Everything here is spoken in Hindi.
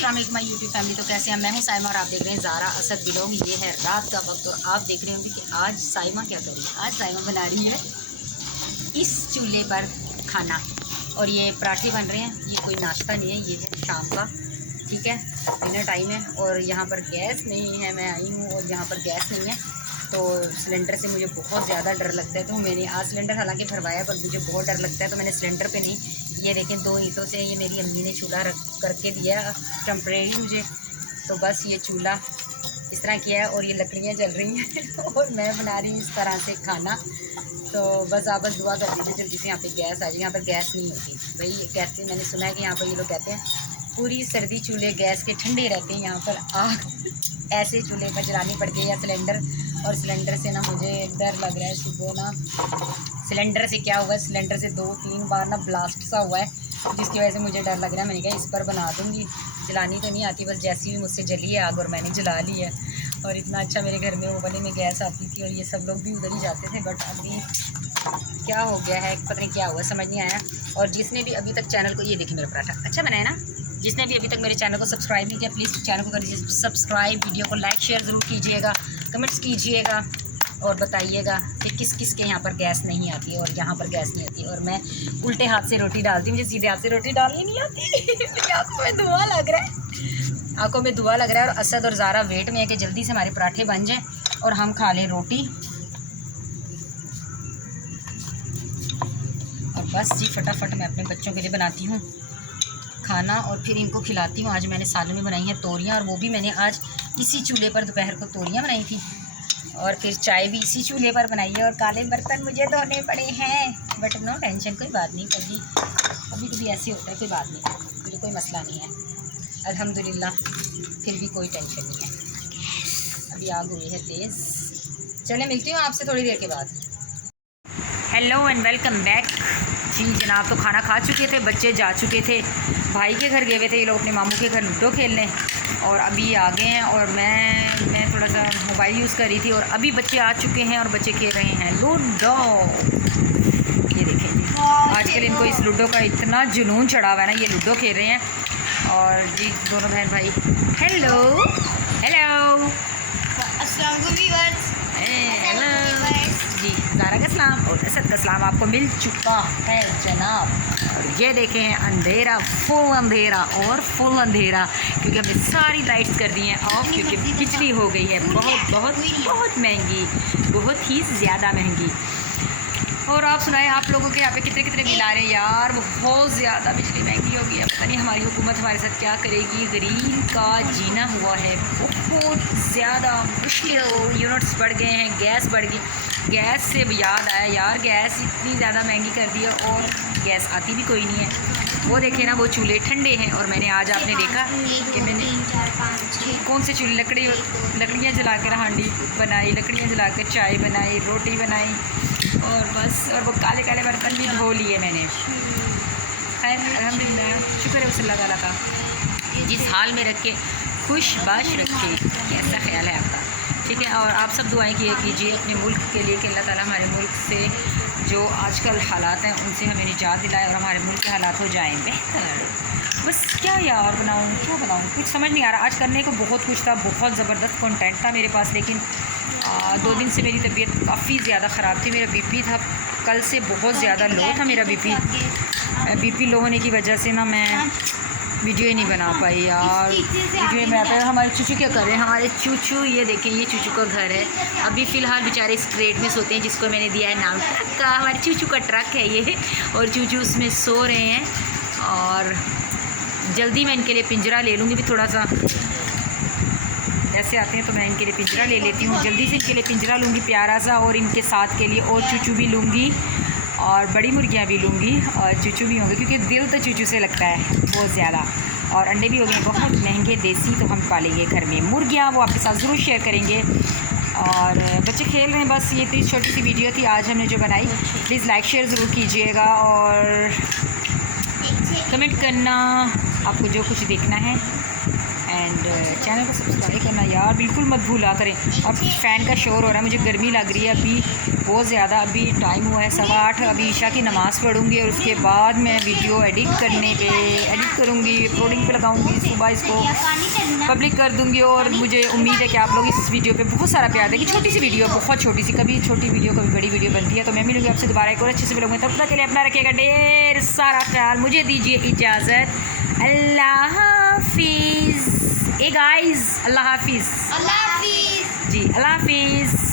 अस्सलाम वालेकुम माय यूट्यूब फैमिली। तो कैसे हैं? मैं हूं साइमा और आप देख रहे हैं ज़ारा असद व्लॉग। ये है रात का वक्त और आप देख रहे होंगे कि आज साइमा क्या करी। आज साइमा बना रही है इस चूल्हे पर खाना और ये पराठे बन रहे हैं। ये कोई नाश्ता नहीं है, ये है शाम का, ठीक है, डिनर टाइम है। और यहाँ पर गैस नहीं है, मैं आई हूँ और यहाँ पर गैस नहीं है तो सिलेंडर से मुझे बहुत ज़्यादा डर लगता है। तो मैंने आज सिलेंडर हालांकि भरवाया पर मुझे बहुत डर लगता है तो मैंने सिलेंडर पे नहीं, ये देखें 2 ईंटों से ये मेरी अम्मी ने चूल्हा रख करके दिया टेम्परेरी मुझे। तो बस ये चूल्हा इस तरह किया है और ये लकड़ियाँ जल रही हैं और मैं बना रही हूँ इस तरह से खाना। तो बस आप बस दुआ कर दीजिए जल्दी से यहाँ पे गैस आ जाए। यहाँ पर गैस नहीं होती भाई, कहते मैंने सुना है कि यहाँ पर ये लोग कहते हैं पूरी सर्दी चूल्हे गैस के ठंडे रहते हैं। यहाँ पर आग ऐसे चूल्हे पर जलानी पड़ती है या सिलेंडर। और सिलेंडर से ना मुझे डर लग रहा है। सुबह ना सिलेंडर से क्या हुआ है, सिलेंडर से 2-3 बार ना ब्लास्ट सा हुआ है जिसकी वजह से मुझे डर लग रहा है। मैंने कहा इस पर बना दूँगी, जलानी तो नहीं आती, बस जैसी भी मुझसे जली है आग और मैंने जला ली है। और इतना अच्छा मेरे घर में ओवन में गैस आती थी और ये सब लोग भी उधर ही जाते थे। बट अभी क्या हो गया है पता नहीं क्या हुआ, समझ नहीं आया। और जिसने भी अभी तक चैनल को, ये देखिए मेरा पराठा अच्छा बनाया ना, जिसने भी अभी तक मेरे चैनल को सब्सक्राइब नहीं किया प्लीज़ चैनल को कर दीजिए सब्सक्राइब, वीडियो को लाइक शेयर ज़रूर कीजिएगा, कमेंट्स कीजिएगा और बताइएगा कि किस किस के यहाँ पर गैस नहीं आती है और यहाँ पर गैस नहीं आती। और मैं उल्टे हाथ से रोटी डालती हूँ, मुझे सीधे हाथ से रोटी डालनी नहीं आती मेरी आँखों में धुआं लग रहा है, आँखों में धुआं लग रहा है। और असद और ज़ारा वेट में है कि जल्दी से हमारे पराठे बन जाएँ और हम खा लें रोटी। और बस जी फटाफट मैं अपने बच्चों के लिए बनाती हूँ खाना और फिर इनको खिलाती हूँ। आज मैंने सालों में बनाई हैं तोरियाँ और वो भी मैंने आज इसी चूल्हे पर दोपहर को तोरियाँ बनाई थी और फिर चाय भी इसी चूल्हे पर बनाई है। और काले बर्तन मुझे धोने पड़े हैं बट नो टेंशन, कोई बात नहीं, कभी कभी ऐसे होता है, कोई बात नहीं, मुझे कोई मसला नहीं है अल्हम्दुलिल्लाह, फिर भी कोई टेंशन नहीं है। अभी आग हुई है तेज़। चले मिलती हूँ आपसे थोड़ी देर के बाद। Hello and welcome back. जी जनाब, तो खाना खा चुके थे, बच्चे जा चुके थे, भाई के घर गए हुए थे ये लोग अपने मामू के घर लूडो खेलने और अभी आ गए हैं। और मैं थोड़ा सा मोबाइल यूज़ कर रही थी और अभी बच्चे आ चुके हैं और बच्चे खेल रहे हैं लूडो। ये देखें आजकल इनको इस लूडो का इतना जुनून चढ़ा हुआ है ना, ये लूडो खेल रहे हैं। और जी दोनों बहन भाई हेलो हेलो अस्सलाम जी, ज़ारा का सलाम और असद का सलाम आपको मिल चुका है जनाब। और ये देखें हैं अंधेरा, फुल अंधेरा और फुल अंधेरा क्योंकि हमने सारी लाइट्स कर दी हैं ऑफ क्योंकि बिजली हो गई है बहुत बहुत बहुत महंगी, बहुत ही ज़्यादा महंगी। और आप सुनाएं आप लोगों के यहाँ पे कितने कितने बिल आ रहे हैं यार, बहुत ज़्यादा बिजली महंगी हो गई है। पता नहीं हमारी हुकूमत हमारे साथ क्या करेगी, गरीब का जीना हुआ है बहुत ज़्यादा मुश्किल। यूनिट्स बढ़ गए हैं, गैस बढ़ गई। गैस से याद आया यार, गैस इतनी ज़्यादा महंगी कर दी है और गैस आती भी कोई नहीं है। वो देखे ना वो चूल्हे ठंडे हैं और मैंने आज आपने देखा कि मैंने कौन से चूल्हे लकड़ियाँ जला कर हांडी बनाई, लकड़ियाँ जला कर चाय बनाई, रोटी बनाई और बस। और वो काले काले बर्तन भी धो लिए मैंने। खैर अल्हम्दुलिल्लाह, शुक्र है उस अल्लाह ताला का, जिस हाल में रखे खुश बाश रखे। कैसा ख्याल है आपका? ठीक है। और आप सब दुआएं किया कीजिए अपने मुल्क के लिए कि अल्लाह ताला हमारे मुल्क से जो आजकल हालात हैं उनसे हमें निजात दिलाए और हमारे मुल्क के हालात हो जाएं बेहतर। बस क्या यार बनाऊँ, क्या बनाऊँ, कुछ समझ नहीं आ रहा। आज करने को बहुत कुछ था, बहुत ज़बरदस्त कंटेंट था मेरे पास, लेकिन 2 दिन से मेरी तबीयत काफ़ी ज़्यादा ख़राब थी। मेरा बीपी था कल से बहुत ज़्यादा लो था मेरा बीपी लो होने की वजह से ना मैं वीडियो ही नहीं बना पाई यार। वीडियो में आता है। हमारे चूचू क्या कर रहे हैं, हमारे चूचू ये देखें, ये चूचू का घर है। अभी फ़िलहाल बेचारे इस क्रेट में सोते हैं जिसको मैंने दिया है नाम ट्रक का। हमारे चूचू का ट्रक है ये और चूचू उसमें सो रहे हैं। और जल्दी मैं इनके लिए पिंजरा ले लूँगी, भी थोड़ा सा ऐसे आते हैं तो मैं इनके लिए पिंजरा ले लेती हूँ। जल्दी से इनके लिए पिंजरा लूँगी प्यारा सा और इनके साथ के लिए और चूचू भी लूँगी और बड़ी मुर्गियाँ भी लूँगी और चूचू भी होंगे क्योंकि दिल तो चूचू से लगता है बहुत ज़्यादा। और अंडे भी हो गए बहुत महंगे देसी, तो हम पालेंगे घर में मुर्गियाँ, वो आपके साथ ज़रूर शेयर करेंगे। और बच्चे खेल रहे हैं। बस ये तो छोटी सी वीडियो थी आज हमने जो बनाई। प्लीज़ लाइक शेयर ज़रूर कीजिएगा और कमेंट करना आपको जो कुछ देखना है। एंड चैनल को सब्सक्राइब करना यार बिल्कुल मत भूला करें। अब फ़ैन का शोर हो रहा है, मुझे गर्मी लग रही है अभी बहुत ज़्यादा। अभी टाइम हुआ है 8:15, अभी ईशा की नमाज़ पढ़ूँगी और उसके बाद मैं वीडियो एडिट करूँगी, अपलोडिंग पे लगाऊँगी, सुबह इसको पब्लिक कर दूँगी। और मुझे उम्मीद है कि आप लोग इस वीडियो पे बहुत सारा प्यार देंगे। छोटी सी वीडियो, बहुत छोटी सी, कभी छोटी वीडियो कभी बड़ी वीडियो बनती है। तो मैं मिलूँगी आपसे दोबारा एक और अच्छे से व्लॉग में। तब तक के लिए अपना रखिएगा ढेर सारा ख्याल। मुझे दीजिए इजाज़त। अल्लाह हाफिज़। ए गाइज़, अल्लाह हाफिज़। अल्लाह हाफिज़। जी अल्लाह हाफिज़।